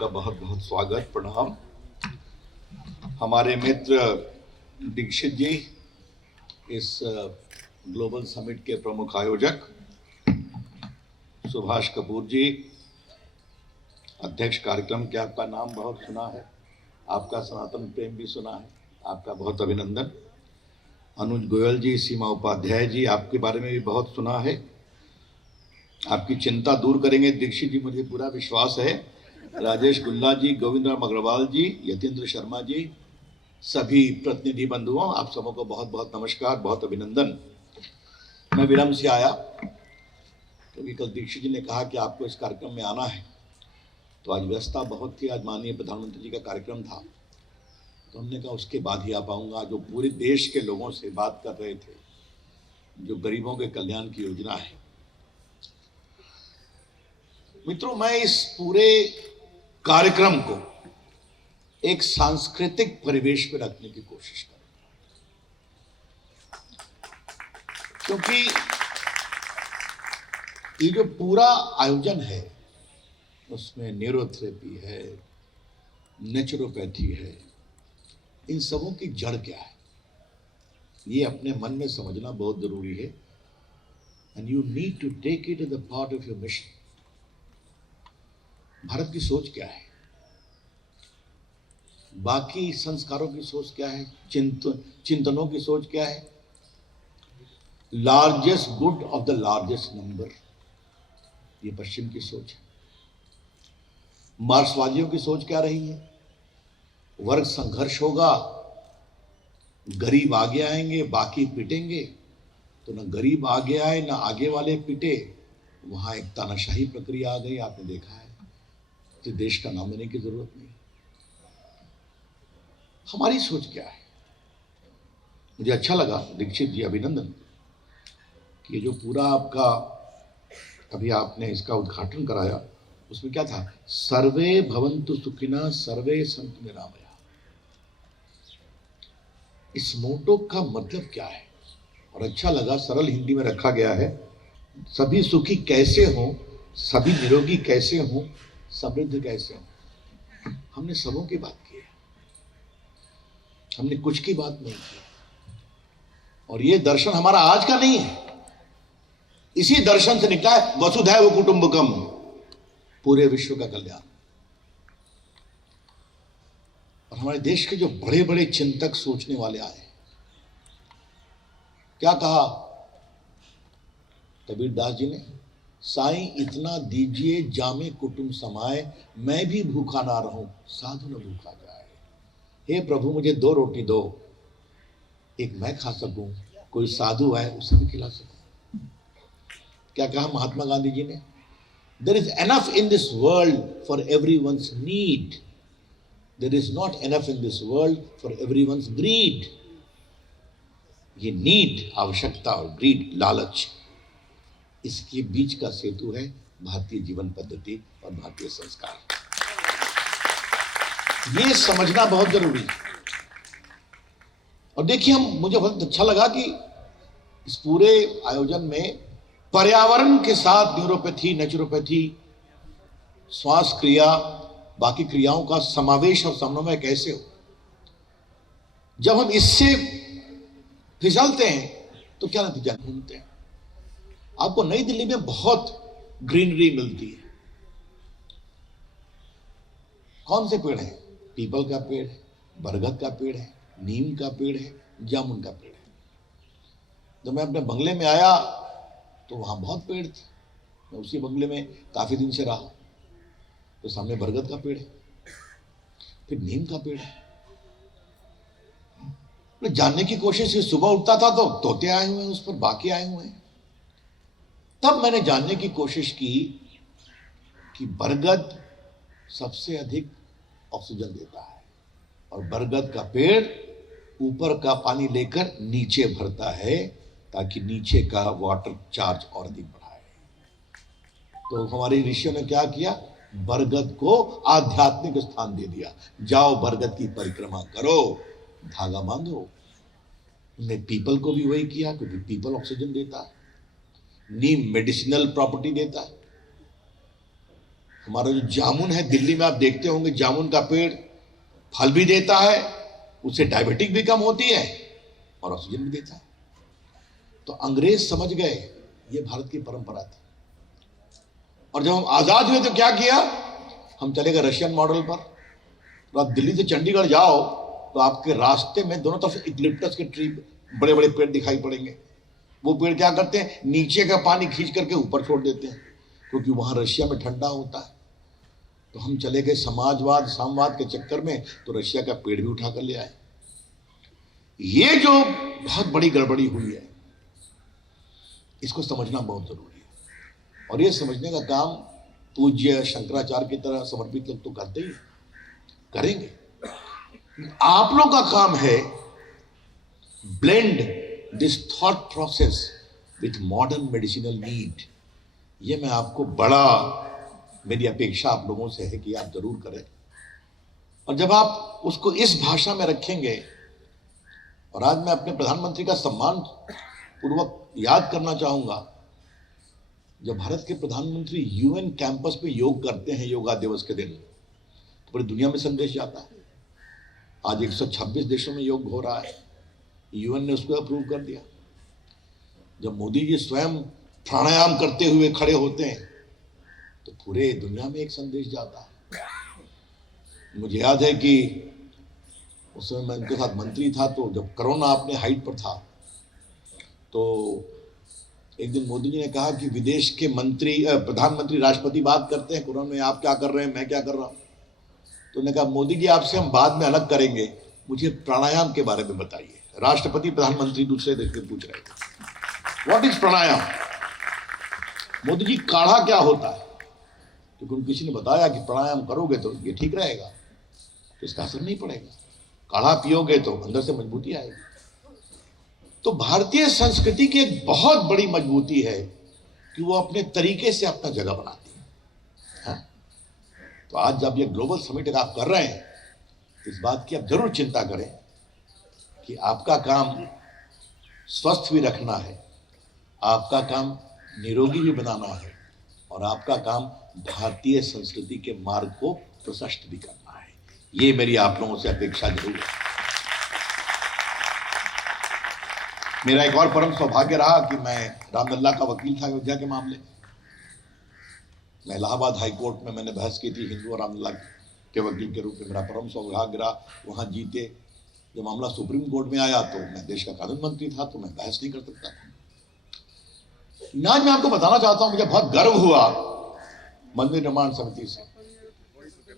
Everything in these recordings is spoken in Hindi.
आपका बहुत बहुत स्वागत, प्रणाम। हमारे मित्र दीक्षित जी, इस ग्लोबल समिट के प्रमुख आयोजक, सुभाष कपूर जी, अध्यक्ष कार्यक्रम के, आपका नाम बहुत सुना है, आपका सनातन प्रेम भी सुना है, आपका बहुत अभिनंदन। अनुज गोयल जी, सीमा उपाध्याय जी, आपके बारे में भी बहुत सुना है, आपकी चिंता दूर करेंगे दीक्षित जी, मुझे पूरा विश्वास है। राजेश गुल्ला जी, गोविंद राम अग्रवाल जी, यतीन्द्र शर्मा जी, सभी प्रतिनिधि बंधुओं, आप सबों को बहुत बहुत नमस्कार, बहुत अभिनंदन। मैं विलंब से आया क्योंकि कल दीक्षित जी ने कहा कि आपको इस कार्यक्रम में आना है, तो आज व्यस्तता बहुत थी, आज माननीय प्रधानमंत्री जी का कार्यक्रम था, तो हमने कहा उसके बाद ही आ पाऊंगा। जो पूरे देश के लोगों से बात कर रहे थे, जो गरीबों के कल्याण की योजना है। मित्रों, मैं इस पूरे कार्यक्रम को एक सांस्कृतिक परिवेश में रखने की कोशिश करूंगा, क्योंकि ये जो पूरा आयोजन है उसमें न्यूरोथेरेपी है, नेचुरोपैथी है, इन सबों की जड़ क्या है ये अपने मन में समझना बहुत जरूरी है। And you need to take it as a part of your mission. Bharat की सोच क्या है, बाकी संस्कारों की सोच क्या है, चिंतनों की सोच क्या है। Largest good of the largest number, ये पश्चिम की सोच है। मार्क्सवादियों की सोच क्या रही है, वर्ग संघर्ष होगा, गरीब आगे आएंगे, बाकी पिटेंगे। तो ना गरीब आगे आए ना आगे वाले पिटे, वहां एक तानाशाही प्रक्रिया आ गई, आपने देखा है। तो देश का नाम लेने की जरूरत नहीं। हमारी सोच क्या है। मुझे अच्छा लगा दीक्षित जी, अभिनंदन, कि ये जो पूरा आपका अभी आपने इसका उद्घाटन कराया, उसमें क्या था, सर्वे भवन्तु सुखिनः सर्वे सन्तु निरामया। इस मोटो का मतलब क्या है, और अच्छा लगा सरल हिंदी में रखा गया है। सभी सुखी कैसे हों, सभी निरोगी कैसे हों, समृद्ध कैसे हों। हमने सबों की बात की है, हमने कुछ की बात नहीं की। और ये दर्शन हमारा आज का नहीं है, इसी दर्शन से निकला है वसुधैव कुटुंबकम, पूरे विश्व का कल्याण। और हमारे देश के जो बड़े बड़े चिंतक, सोचने वाले आए, क्या कहा कबीर दास जी ने, साईं इतना दीजिए जामे कुटुंब समाए, मैं भी भूखा ना रहूं साधु न भूखा जाए। हे प्रभु, मुझे 2 रोटी दो, एक मैं खा सकूं, कोई साधु आए उसे भी खिला सकूं। क्या कहा महात्मा गांधी जी ने, there is enough in this world for everyone's need, there is not enough in this world for everyone's greed. ये नीड, आवश्यकता, और ग्रीड, लालच, इसके बीच का सेतु है भारतीय जीवन पद्धति और भारतीय संस्कार। ये समझना बहुत जरूरी है। और देखिए, मुझे बहुत अच्छा लगा कि इस पूरे आयोजन में पर्यावरण के साथ न्यूरोपैथी, नेचुरोपैथी, श्वास क्रिया, बाकी क्रियाओं का समावेश और समन्वय कैसे हो। जब हम इससे फिसलते हैं तो क्या नतीजा ढूंढते हैं। आपको नई दिल्ली में बहुत ग्रीनरी मिलती है। कौन से पेड़ हैं, पीपल का पेड़ है, बरगद का पेड़ है, नीम का पेड़ है, जामुन का पेड़ है। जब मैं अपने बंगले में आया तो वहां बहुत पेड़ थे। मैं उसी बंगले में काफी दिन से रहा, तो सामने बरगद का पेड़ है, फिर नीम का पेड़ है। जानने की कोशिश की, सुबह उठता था तो तोते आए हुए हैं उस पर, बाकी आए हुए हैं। तब मैंने जानने की कोशिश की कि बरगद सबसे अधिक ऑक्सीजन देता है, और बरगद का पेड़ ऊपर का पानी लेकर नीचे भरता है, ताकि नीचे का वाटर चार्ज और अधिक बढ़ाए। तो हमारे ऋषियों ने क्या किया, बरगद को आध्यात्मिक स्थान दे दिया। जाओ बरगद की परिक्रमा करो, धागा बांधो। हमने पीपल को भी वही किया, क्योंकि पीपल ऑक्सीजन देता है, नीम मेडिसिनल प्रॉपर्टी देता है। हमारा जो जामुन है, दिल्ली में आप देखते होंगे जामुन का पेड़ फल भी देता है, उससे डायबिटिक भी कम होती है और ऑक्सीजन भी देता है। तो अंग्रेज समझ गए ये भारत की परंपरा थी। और जब हम आजाद हुए तो क्या किया, हम चले गए रशियन मॉडल पर। तो आप दिल्ली से चंडीगढ़ जाओ तो आपके रास्ते में दोनों तरफ इक्लिप्टस के ट्री, बड़े बड़े पेड़ दिखाई पड़ेंगे। वो पेड़ क्या करते हैं, नीचे का पानी खींच करके ऊपर छोड़ देते हैं, क्योंकि वहां रशिया में ठंडा होता है। तो हम चले गए समाजवाद साम्यवाद के चक्कर में, तो रशिया का पेड़ भी उठा कर ले आए। ये जो बहुत बड़ी गड़बड़ी हुई है, इसको समझना बहुत जरूरी है। और ये समझने का काम पूज्य शंकराचार्य की तरह समर्पित लोग तो करते ही करेंगे। आप लोग का काम है blend this thought process with modern medicinal need. ये मैं आपको मेरी अपेक्षा आप लोगों से है कि आप जरूर करें। और जब आप उसको इस भाषा में रखेंगे, और आज मैं अपने प्रधानमंत्री का सम्मान पूर्वक याद करना चाहूंगा, जब भारत के प्रधानमंत्री यूएन कैंपस पे योग करते हैं योगा दिवस के दिन, तो पूरी दुनिया में संदेश जाता है। आज 126 देशों में योग हो रहा है, यूएन ने उसको अप्रूव कर दिया। जब मोदी जी स्वयं प्राणायाम करते हुए खड़े होते हैं तो पूरे दुनिया में एक संदेश जाता है। मुझे याद है कि उस समय मैं उनके साथ मंत्री था, तो जब कोरोना अपने हाइट पर था, तो एक दिन मोदी जी ने कहा कि विदेश के प्रधानमंत्री राष्ट्रपति बात करते हैं कोरोना में, आप क्या कर रहे हैं, मैं क्या कर रहा हूं। तो उन्होंने कहा मोदी जी आपसे हम बाद में अलग करेंगे, मुझे प्राणायाम के बारे में बताइए। राष्ट्रपति प्रधानमंत्री दूसरे देश में पूछ रहे थे व्हाट इज प्राणायाम। मोदी जी काढ़ा क्या होता है, क्योंकि उनको किसी ने बताया कि प्राणायाम करोगे तो ये ठीक रहेगा, तो इसका असर नहीं पड़ेगा। काढ़ा पियोगे तो अंदर से मजबूती आएगी। तो भारतीय संस्कृति की एक बहुत बड़ी मजबूती है कि वो अपने तरीके से अपना जगह बनाती है। तो आज जब ये ग्लोबल समिट आप कर रहे हैं, इस बात की आप जरूर चिंता करें कि आपका काम स्वस्थ भी रखना है, आपका काम निरोगी भी बनाना है, और आपका काम भारतीय संस्कृति के मार्ग को प्रशस्त भी करना है। ये मेरी आप लोगों से अपेक्षा जरूर है। मेरा एक और परम सौभाग्य रहा कि मैं रामलला का वकील था अयोध्या के मामले। मैं इलाहाबाद हाईकोर्ट में मैंने बहस की थी हिंदू और रामलला के वकील के रूप में। मेरा परम सौभाग्य रहा, वहां जीते। जब मामला सुप्रीम कोर्ट में आया तो मैं देश का कानून मंत्री था, तो मैं बहस नहीं कर सकता था। आज मैं आपको बताना चाहता हूं, मुझे बहुत गर्व हुआ मंदिर निर्माण समिति से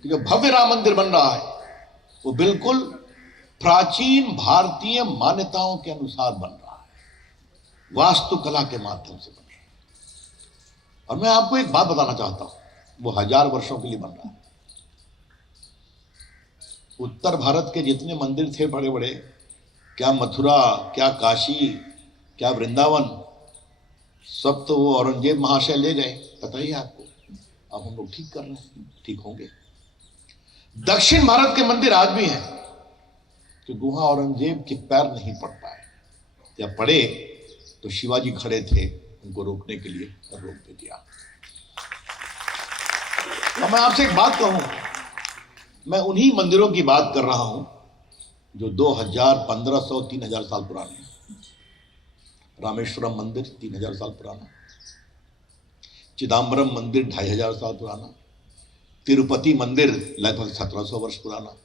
कि जो भव्य राम मंदिर बन रहा है वो बिल्कुल प्राचीन भारतीय मान्यताओं के अनुसार बन रहा है, वास्तुकला के माध्यम से बन रहा है। और मैं आपको एक बात बताना चाहता हूं, वो 1000 वर्षों के लिए बन रहा है। उत्तर भारत के जितने मंदिर थे बड़े बड़े, क्या मथुरा, क्या काशी, क्या वृंदावन, सब तो वो औरंगजेब महाशय ले गए, पता ही है आपको। अब हम लोग ठीक कर रहे हैं, ठीक होंगे। दक्षिण भारत के मंदिर आज भी हैं कि वहां औरंगजेब के पैर नहीं पड़ पाए, या पड़े तो शिवाजी खड़े थे उनको रोकने के लिए और रोक दे दिया। तो मैं आपसे एक बात कहूं, मैं उन्हीं मंदिरों की बात कर रहा हूं जो 2000, 1500, 3000 साल पुराने हैं। रामेश्वरम मंदिर 3000 साल पुराना, चिदम्बरम मंदिर 2500 साल पुराना, तिरुपति मंदिर लगभग 1700 वर्ष पुराना,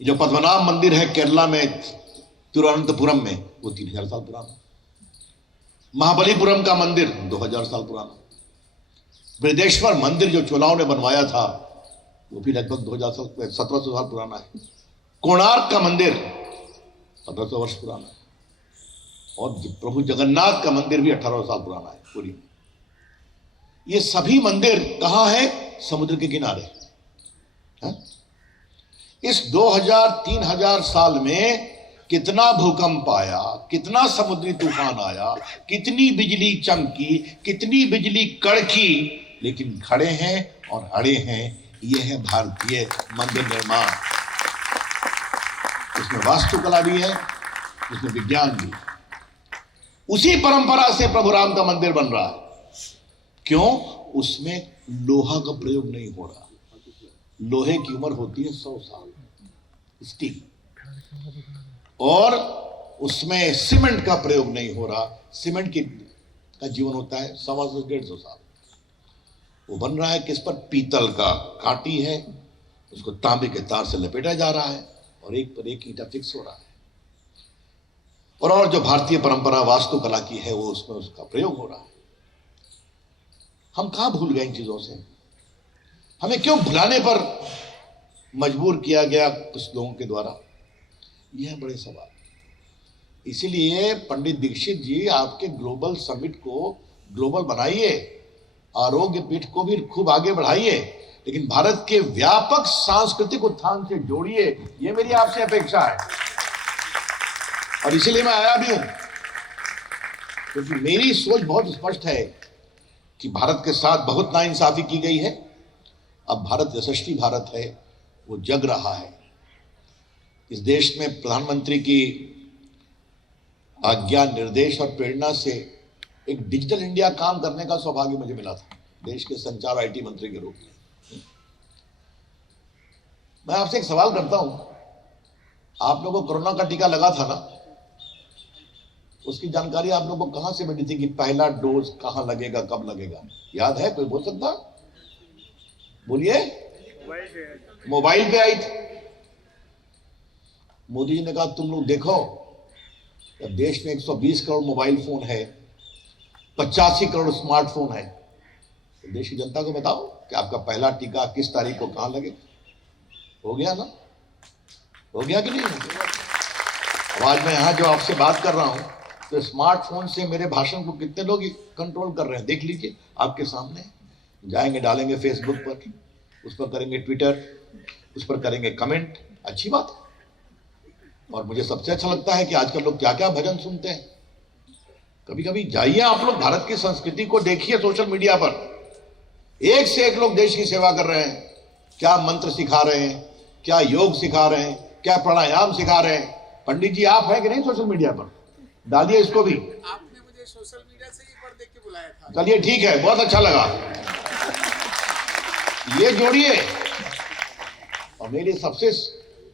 जो पद्मनाभ मंदिर है केरला में तिरुवनंतपुरम में, वो 3000 साल पुराना, महाबलीपुरम का मंदिर 2000 साल पुराना, बृहदेश्वर मंदिर जो चोलाओं ने बनवाया था वो भी लगभग 1700 साल पुराना है, कोणार्क का मंदिर 1700 वर्ष पुराना है, और प्रभु जगन्नाथ का मंदिर भी 1800 साल पुराना है पुरी में। ये सभी मंदिर कहां है? समुद्र के किनारे है? इस 2000-3000 साल में कितना भूकंप आया, कितना समुद्री तूफान आया, कितनी बिजली चमकी, कितनी बिजली कड़की, लेकिन खड़े हैं और अड़े हैं। ये है भारतीय मंदिर निर्माण। इसमें वास्तुकला भी है, इसमें विज्ञान भी। उसी परंपरा से प्रभु राम का मंदिर बन रहा है। क्यों? उसमें लोहा का प्रयोग नहीं हो रहा। लोहे की उम्र होती है 100 साल, स्टील। और उसमें सीमेंट का प्रयोग नहीं हो रहा। सीमेंट का जीवन होता है 125 से 150 साल। वो बन रहा है किस पर? पीतल का काटी है, उसको तांबे के तार से लपेटा जा रहा है और एक पर एक ईंटा फिक्स हो रहा है। और जो भारतीय परंपरा वास्तुकला की है वो उसमें उसका प्रयोग हो रहा है। हम कहां भूल गए इन चीजों से? हमें क्यों भुलाने पर मजबूर किया गया कुछ लोगों के द्वारा? यह बड़े सवाल। इसीलिए पंडित दीक्षित जी, आपके ग्लोबल समिट को ग्लोबल बनाइए, आरोग्य पीठ को भी खूब आगे बढ़ाइए, लेकिन भारत के व्यापक सांस्कृतिक उत्थान से जोड़िए। यह मेरी आपसे अपेक्षा है और इसीलिए मैं आया भी हूं, क्योंकि मेरी सोच बहुत स्पष्ट है कि भारत के साथ बहुत नाइंसाफी की गई है। अब भारत यशस्वी भारत है, वो जग रहा है। इस देश में प्रधानमंत्री की आज्ञा, निर्देश और प्रेरणा से एक डिजिटल इंडिया काम करने का सौभाग्य मुझे मिला था, देश के संचार आईटी मंत्री के रूप में। मैं आपसे एक सवाल करता हूं, आप लोगों को कोरोना का टीका लगा था ना? उसकी जानकारी आप लोगों को कहां से मिली थी कि पहला डोज कहां लगेगा, कब लगेगा? याद है? कोई बोल सकता? बोलिए। मोबाइल पे आई थी। मोदी जी ने कहा तुम लोग देखो, जब देश में 120 करोड़ मोबाइल फोन है, 85 करोड़ स्मार्टफोन है, तो देश की जनता को बताओ कि आपका पहला टीका किस तारीख को कहां लगे। हो गया ना? हो गया कि नहीं? अब आज मैं यहां जो आपसे बात कर रहा हूं, तो स्मार्टफोन से मेरे भाषण को कितने लोग कंट्रोल कर रहे हैं देख लीजिए, आपके सामने। जाएंगे, डालेंगे फेसबुक पर, उस पर करेंगे ट्विटर, उस पर करेंगे कमेंट। अच्छी बात है। और मुझे सबसे अच्छा लगता है कि आजकल लोग क्या क्या भजन सुनते हैं। कभी कभी जाइए आप लोग, भारत की संस्कृति को देखिए सोशल मीडिया पर। एक से एक लोग देश की सेवा कर रहे हैं। क्या मंत्र सिखा रहे हैं, क्या योग सिखा रहे हैं, क्या प्राणायाम सिखा रहे हैं। पंडित जी आप हैं कि नहीं सोशल मीडिया पर? डालिए इसको भी। आपने मुझे सोशल मीडिया से एक बार देख के बुलाया था। चलिए ठीक है, बहुत अच्छा लगा। ये जोड़िए। और मेरी सबसे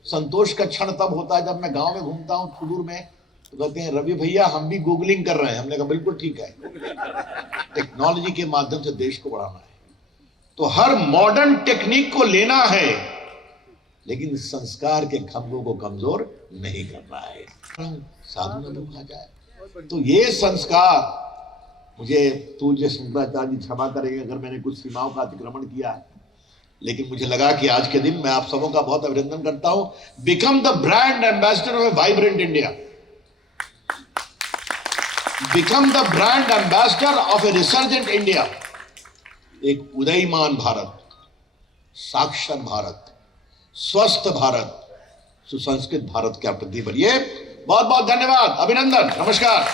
संतोष का क्षण तब होता है जब मैं गांव में घूमता हूं सुदूर में, तो कहते हैं रवि भैया हम भी गूगलिंग कर रहे हैं। हमने कहा बिल्कुल ठीक है, टेक्नोलॉजी के माध्यम से देश को बढ़ाना है। तो हर मॉडर्न टेक्निक को लेना है, लेकिन संस्कार के खंभों को कमजोर नहीं करना है। साधु न लोग आ जाए। तो ये संस्कार मुझे पूज्य शंकराचार्य जी क्षमा करेंगे अगर मैंने कुछ सीमाओं का अतिक्रमण किया है, लेकिन मुझे लगा कि आज के दिन मैं आप सबों का बहुत अभिनंदन करता हूं। Become the brand ambassador of A vibrant India, become the brand ambassador of A resurgent India. एक उदयमान भारत, साक्षर भारत, स्वस्थ भारत, सुसंस्कृत भारत का प्रति बनिए। बहुत बहुत धन्यवाद, अभिनंदन, नमस्कार।